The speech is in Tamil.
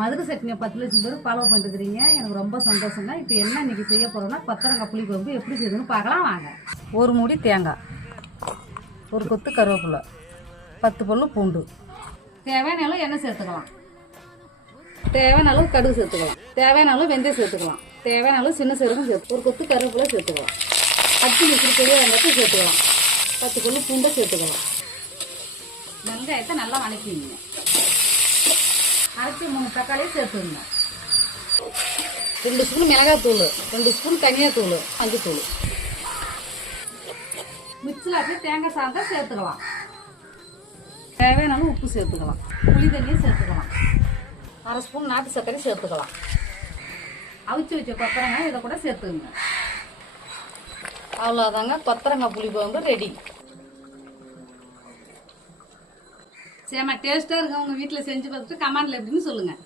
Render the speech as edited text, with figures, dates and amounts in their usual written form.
மதுரை சட்னியை 10 லட்சம் பேர் ஃபாலோ பண்ணிருக்கிறீங்க. எனக்கு ரொம்ப சந்தோஷங்க. இப்போ என்ன இன்னைக்கு செய்ய போகிறோம்னா கொத்தரங்காய் புளி குழம்பு எப்படி செய்யுதுன்னு பார்க்கலாம் வாங்க. ஒரு மூடி தேங்காய், ஒரு கொத்து கருவேப்பிலை, 10 பல்லு பூண்டு, தேவையான அளவு எண்ணெய் சேர்த்துக்கலாம், தேவையான அளவு கடுகு சேர்த்துக்கலாம், தேவையான அளவு வெந்தயம் சேர்த்துக்கலாம், தேவையான அளவு சின்ன சீரகம் சேர்த்து ஒரு கொத்து கருவேப்பிலை சேர்த்துக்கலாம், 10 நிமிஷம் பெரிய வெங்காயத்தை சேர்த்துக்கலாம், 10 பல்லு பூண்டை சேர்த்துக்கலாம். வெங்காயத்தை நல்லா வணக்கிங்க. அரைச்சி 3 தக்காளியை சேர்த்துங்க. 2 ஸ்பூன் மிளகாய்த்தூள், 2 ஸ்பூன் தனியாத்தூள், மஞ்சத்தூள். மிக்சியில் அப்படியே தேங்காய் சாந்தா சேர்த்துக்கலாம். தேவையான உப்பு சேர்த்துக்கலாம், புளி தண்ணியை சேர்த்துக்கலாம், 1/2 ஸ்பூன் நாட்டு சர்க்கரை சேர்த்துக்கலாம். அவிச்சு வச்ச கொத்தரங்காய் இதை கூட சேர்த்துக்குங்க. அவ்வளோதாங்க, கொத்தரங்காய் புளி குழம்பு ரெடி. சேமா டேஸ்ட்டாக இருக்கு. உங்கள் வீட்டில் செஞ்சு பார்த்துட்டு கமெண்ட்ல எப்படின்னு சொல்லுங்கள்.